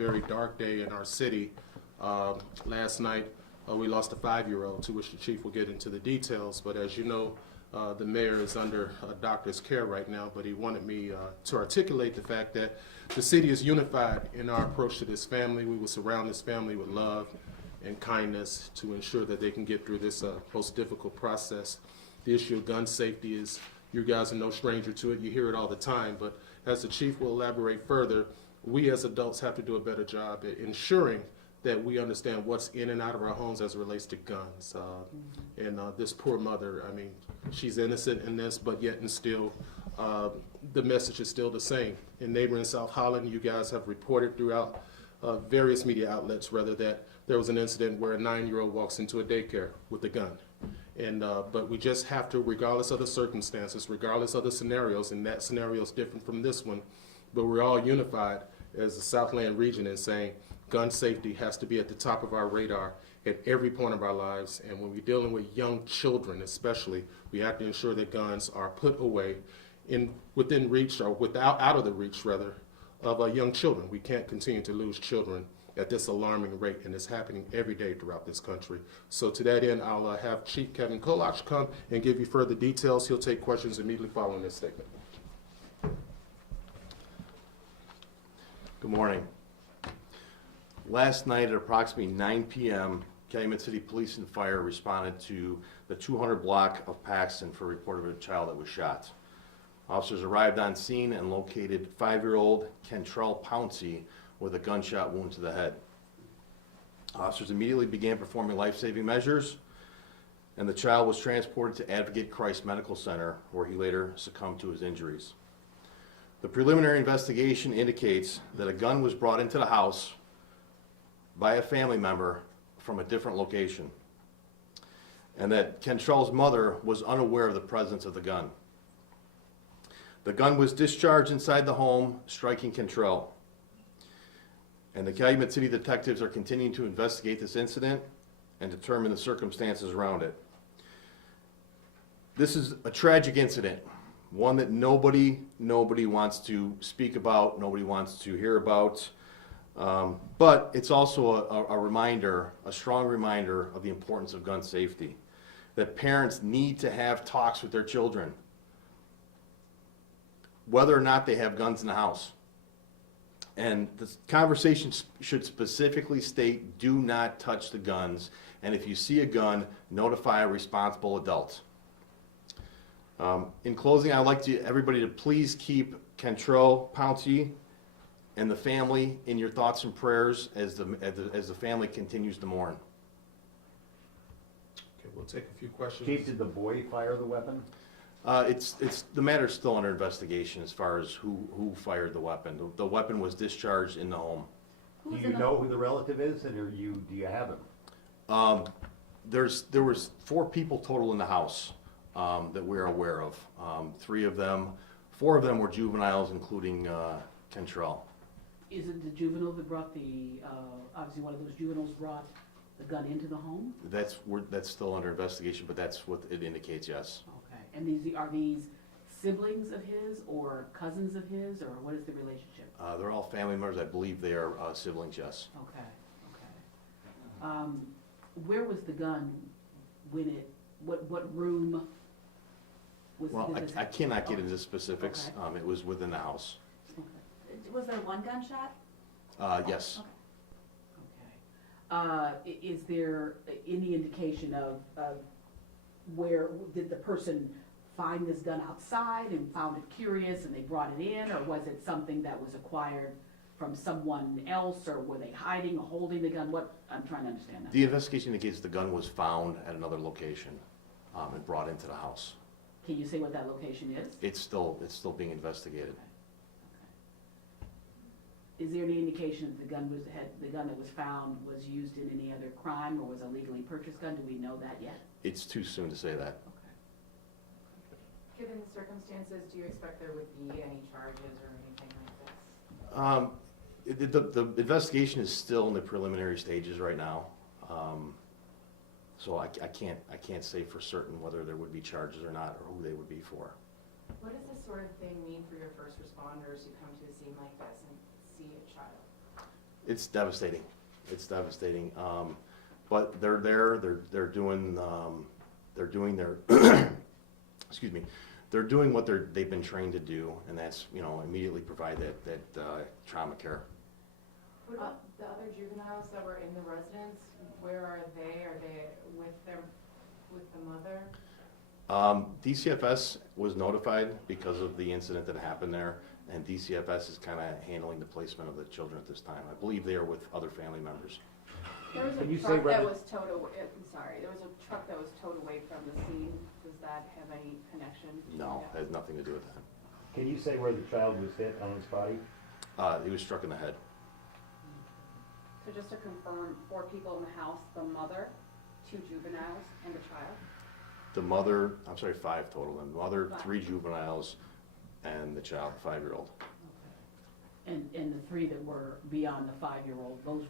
very dark day in our city. Last night, we lost a 5-year-old, to which the chief will get into the details. But as you know, the mayor is under a doctor's care right now, but he wanted me to articulate the fact that the city is unified in our approach to this family. We will surround this family with love and kindness to ensure that they can get through this most difficult process. The issue of gun safety is, you guys are no stranger to it. You hear it all the time, but as the chief will elaborate further, we as adults have to do a better job at ensuring that we understand what's in and out of our homes as it relates to guns. And this poor mother, I mean, she's innocent in this, but yet and still, the message is still the same. In neighboring South Holland, you guys have reported throughout various media outlets, rather, that there was an incident where a 9-year-old walks into a daycare with a gun. And but we just have to, regardless of the circumstances, regardless of the scenarios, and that scenario is different from this one, but we're all unified as the Southland region in saying gun safety has to be at the top of our radar at every point of our lives. And when we're dealing with young children especially, we have to ensure that guns are put away within reach, or out of the reach rather, of young children. We can't continue to lose children at this alarming rate, and it's happening every day throughout this country. So to that end, I'll have Chief Kevin Kolach come and give you further details. He'll take questions immediately following this statement. Good morning. Last night at approximately 9 p.m., Calumet City Police and Fire responded to the 200 block of Paxton for a report of a child that was shot. Officers arrived on scene and located 5-year-old Kentrell Pouncey with a gunshot wound to the head. Officers immediately began performing life-saving measures, and the child was transported to Advocate Christ Medical Center, where he later succumbed to his injuries. The preliminary investigation indicates that a gun was brought into the house by a family member from a different location, and that Kentrell's mother was unaware of the presence of the gun. The gun was discharged inside the home, striking Kentrell. And the Calumet City detectives are continuing to investigate this incident and determine the circumstances around it. This is a tragic incident, one that nobody wants to speak about, nobody wants to hear about, but it's also a reminder, a strong reminder of the importance of gun safety, that parents need to have talks with their children, whether or not they have guns in the house. And the conversation should specifically state, do not touch the guns, and if you see a gun, notify a responsible adult. In closing, I'd like everybody to please keep Kentrell Pouncey and the family in your thoughts and prayers as the family continues to mourn. Okay, we'll take a few questions. Chief, did the boy fire the weapon? The matter's still under investigation as far as who fired the weapon. The weapon was discharged in the home. Do you know who the relative is, and do you have him? There was 4 people total in the house that we're aware of. 4 of them were juveniles, including Kentrell. Is it the juvenile that brought obviously one of those juveniles brought the gun into the home? That's still under investigation, but that's what it indicates, yes. Okay, and are these siblings of his or cousins of his, or what is the relationship? They're all family members. I believe they are siblings, yes. Okay, okay. Where was the gun when what room was Well, did this I cannot get into specifics. Okay. It was within the house. Okay. Was there one gunshot? Yes. Okay. Is there any indication of where did the person find this gun outside and found it curious and they brought it in, or was it something that was acquired from someone else, or were they hiding or holding the gun? What I'm trying to understand that. The investigation indicates the gun was found at another location and brought into the house. Can you say what that location is? It's still being investigated. Okay. Is there any indication that the gun that was found was used in any other crime or was a legally purchased gun? Do we know that yet? It's too soon to say that. Okay. Given the circumstances, do you expect there would be any charges or anything like this? The investigation is still in the preliminary stages right now, so I can't say for certain whether there would be charges or not, or who they would be for. What does this sort of thing mean for your first responders who come to a scene like this and see a child? It's devastating. It's devastating. But they're there. They're doing their excuse me. They're doing what they've been trained to do, and that's, you know, immediately provide that trauma care. What about the other juveniles that were in the residence? Where are they? Are they with the mother? DCFS was notified because of the incident that happened there, and DCFS is kind of handling the placement of the children at this time. I believe they are with other family members. There was Can you a say truck that whether- was towed away, I'm sorry, there was a truck that was towed away from the scene. Does that have any connection? No, Yeah. it has nothing to do with that. Can you say where the child was hit on his body? He was struck in the head. So just to confirm, 4 people in the house, the mother, 2 juveniles, and the child? The mother, I'm sorry, 5 total. The mother, 5. 3 juveniles, and the child, 5-year-old. And the 3 that were beyond the 5-year-old, those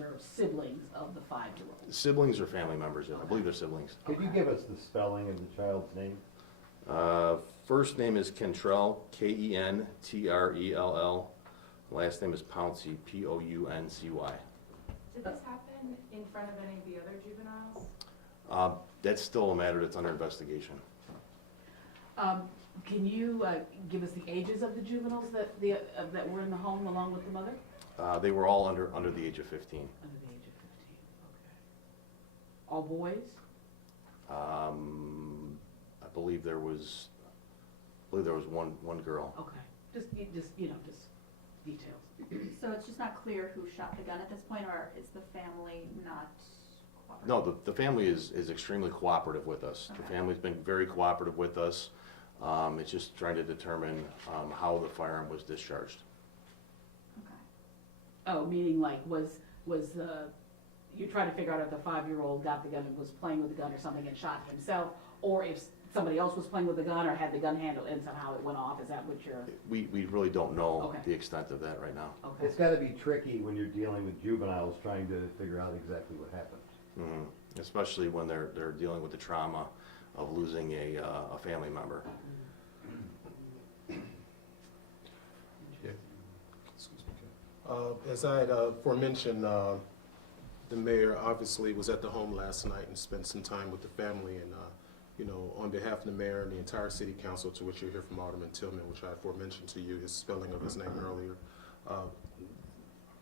are siblings of the 5-year-old. Siblings or family members, I believe they're siblings. Could you give us the spelling of the child's name? First name is Kentrell, Kentrell. Last name is Pouncy, Pouncy. Did this happen in front of any of the other juveniles? That's still a matter that's under investigation. Can you give us the ages of the juveniles that were in the home along with the mother? They were all under the age of 15. Under the age of 15, okay. All boys? I believe there was one girl. Okay, just details. So it's just not clear who shot the gun at this point, or is the family not cooperative? No, the family is extremely cooperative with us. The Okay. family's been very cooperative with us. It's just trying to determine how the firearm was discharged. Okay. Oh, meaning like you try to figure out if the 5-year-old got the gun and was playing with the gun or something and shot himself, or if somebody else was playing with the gun or had the gun handled and somehow it went off, is that what you're, We really don't know Okay. the extent of that right now. okay. It's gotta be tricky when you're dealing with juveniles, trying to figure out exactly what happened. Especially when they're dealing with the trauma of losing a family member. Excuse me. As I had aforementioned, the mayor obviously was at the home last night and spent some time with the family, and on behalf of the mayor and the entire city council, to which you hear from Alderman Tillman, which I aforementioned to you, his spelling of his name earlier.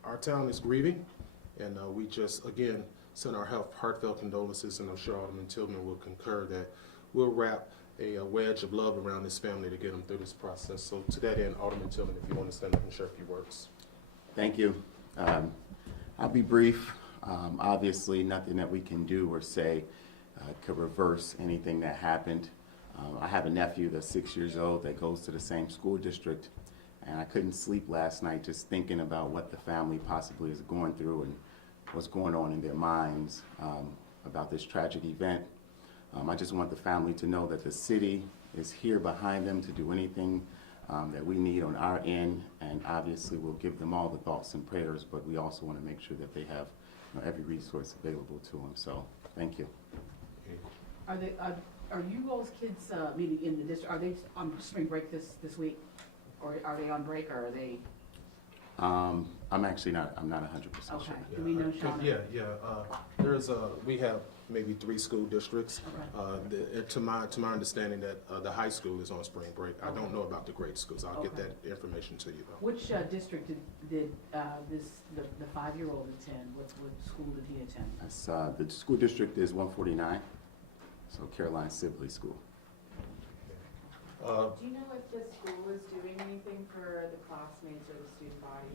Our town is grieving, and we just, again, send our heartfelt condolences, and I'm sure Alderman Tillman will concur that we'll wrap a wedge of love around this family to get them through this process. So to that end, Alderman Tillman, if you want to stand up and share a few words. Thank you. I'll be brief. Obviously, nothing that we can do or say could reverse anything that happened. I have a nephew that's 6 years old that goes to the same school district, and I couldn't sleep last night just thinking about what the family possibly is going through and what's going on in their minds about this tragic event. I just want the family to know that the city is here behind them to do anything that we need on our end, and obviously we'll give them all the thoughts and prayers, but we also want to make sure that they have every resource available to them. So thank you. Are you all's kids, meaning in the district, are they on spring break this week? Or are they on break, or are they? I'm not 100% Okay, sure. do we know, Sean? We have maybe 3 school districts. Okay. To my understanding that the high school is on spring break. I don't know about the grade schools. I'll get Okay. that information to you though. Which district did the 5-year-old attend? What school did he attend? That's, the school district is 149, so Caroline Sibley School. Do you know if the school is doing anything for the classmates or the student body?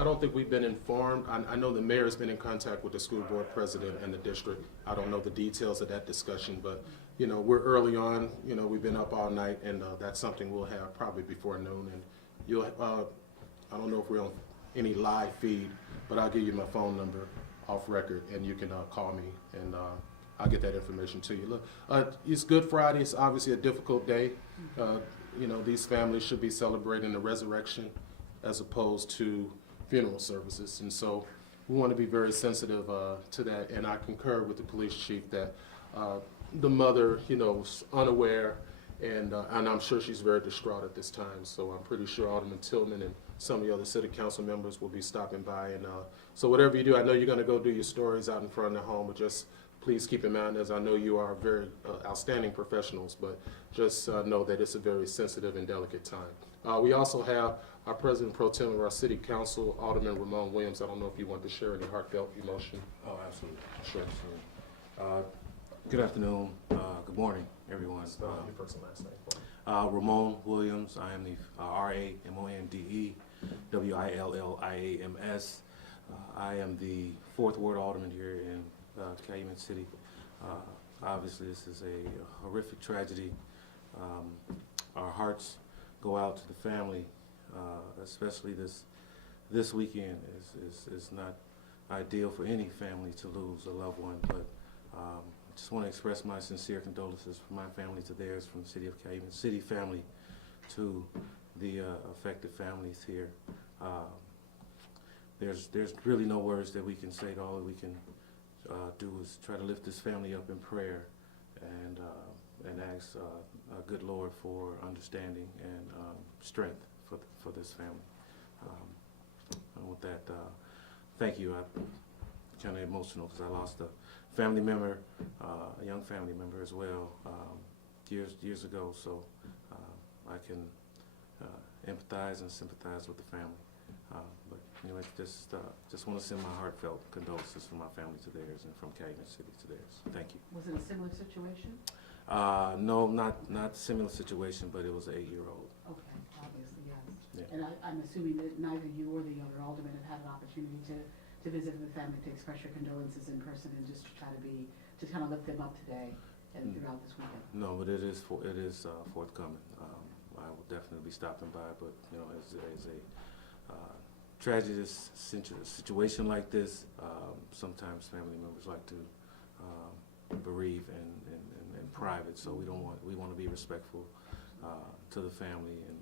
I don't think we've been informed. I know the mayor's been in contact with the school board president and the district. I don't know the details of that discussion, but, we're early on. We've been up all night, and that's something we'll have probably before noon. And you'll, I don't know if we're on any live feed, but I'll give you my phone number off record, and you can call me, and I'll get that information to you. Look, it's Good Friday. It's obviously a difficult day. These families should be celebrating the resurrection as opposed to funeral services. And so we want to be very sensitive to that. And I concur with the police chief that the mother, was unaware, and I'm sure she's very distraught at this time. So I'm pretty sure Alderman Tillman and some of the other city council members will be stopping by. And so whatever you do, I know you're going to go do your stories out in front of the home, but just please keep in mind, as I know you are very outstanding professionals, but just know that it's a very sensitive and delicate time. We also have our President Pro Tem of our City Council, Alderman Ramon Williams. I don't know if you want to share any heartfelt emotion. Oh, absolutely. Sure. Absolutely. Good afternoon, good morning, everyone. Your first and last name. Ramon Williams, I am the R-A-M-O-N-D-E, W-I-L-L-I-A-M-S. I am the 4th Ward Alderman here in Calumet City. Obviously, this is a horrific tragedy. Our hearts go out to the family, especially this weekend is not ideal for any family to lose a loved one, but I just want to express my sincere condolences from my family to theirs, from the city of Calumet City family to the affected families here. There's really no words that we can say. All that we can do is try to lift this family up in prayer and ask good Lord for understanding and strength for this family. And with that, thank you. I'm kind of emotional because I lost a family member, a young family member as well, years ago. So I can empathize and sympathize with the family. But anyway, just want to send my heartfelt condolences from my family to theirs and from Calumet City to theirs. Thank you. Was it a similar situation? No, not a similar situation, but it was an 8-year-old. Okay, obviously, yes. Yeah. And I'm assuming that neither you or the other alderman have had an opportunity to visit the family, to express your condolences in person, and just to try to kind of lift them up today and throughout this weekend. No, but it is forthcoming. I will definitely be stopping by, but you know, as a tragedious situation like this, sometimes family members like to bereave in private. So we want to be respectful to the family and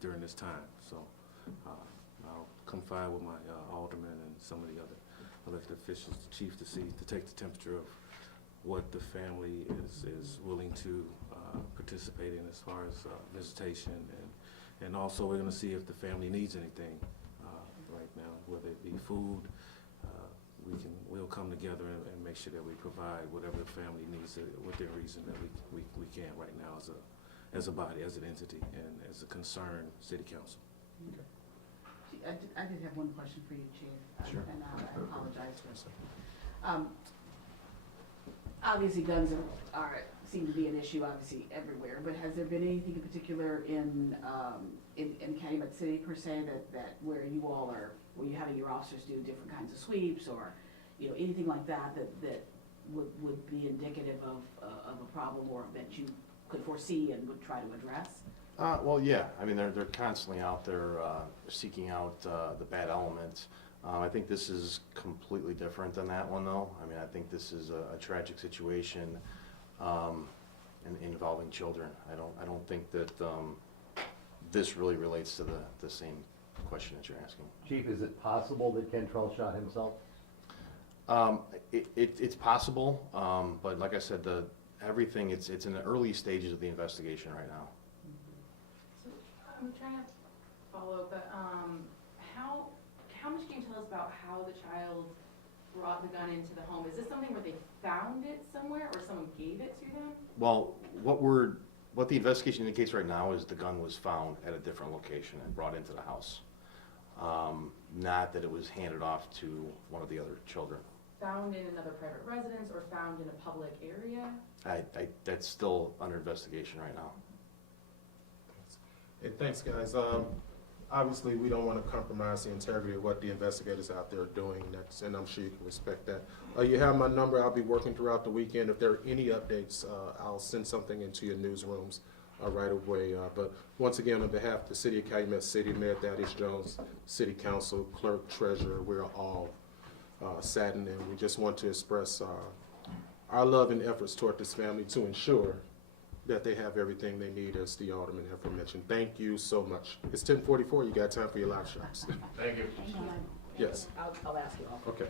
during this time. So I'll confide with my alderman and some of the other elected officials, the chief, to take the temperature of what the family is willing to participate in as far as visitation, and also we're going to see if the family needs anything right now, whether it be food. We'll come together and make sure that we provide whatever the family needs within reason that we can right now as a body, as an entity, and as a concerned city council. Okay. I did have one question for you, Chief. Sure. And I apologize for obviously guns seem to be an issue obviously everywhere, but has there been anything in particular in Calumet City per se that where you all are, where you're having your officers do different kinds of sweeps, or anything like that would be indicative of a problem, or that you could foresee and would try to address? Well, yeah. I mean, they're constantly out there seeking out the bad elements. I think this is completely different than that one, though. I mean, I think this is a tragic situation involving children. I don't think that this really relates to the same question that you're asking. Chief, is it possible that Kentrell shot himself? It's possible, but like I said, everything it's in the early stages of the investigation right now. So I'm trying to follow, but how much can you tell us about how the child brought the gun into the home? Is this something where they found it somewhere, or someone gave it to them? Well, what the investigation indicates right now is the gun was found at a different location and brought into the house. Not that it was handed off to one of the other children. Found in another private residence or found in a public area? That's still under investigation right now. Hey, thanks, guys. Obviously, we don't want to compromise the integrity of what the investigators out there are doing, and I'm sure you can respect that. You have my number. I'll be working throughout the weekend. If there are any updates, I'll send something into your newsrooms right away. But once again, on behalf of the City of Calumet City, Mayor Thaddeus Jones, City Council, Clerk, Treasurer, we're all saddened, and we just want to express our love and efforts toward this family to ensure that they have everything they need, as the Alderman have mentioned. Thank you so much. It's 10:44. You got time for your live shots. Thank you. Yes. I'll ask you all. Okay.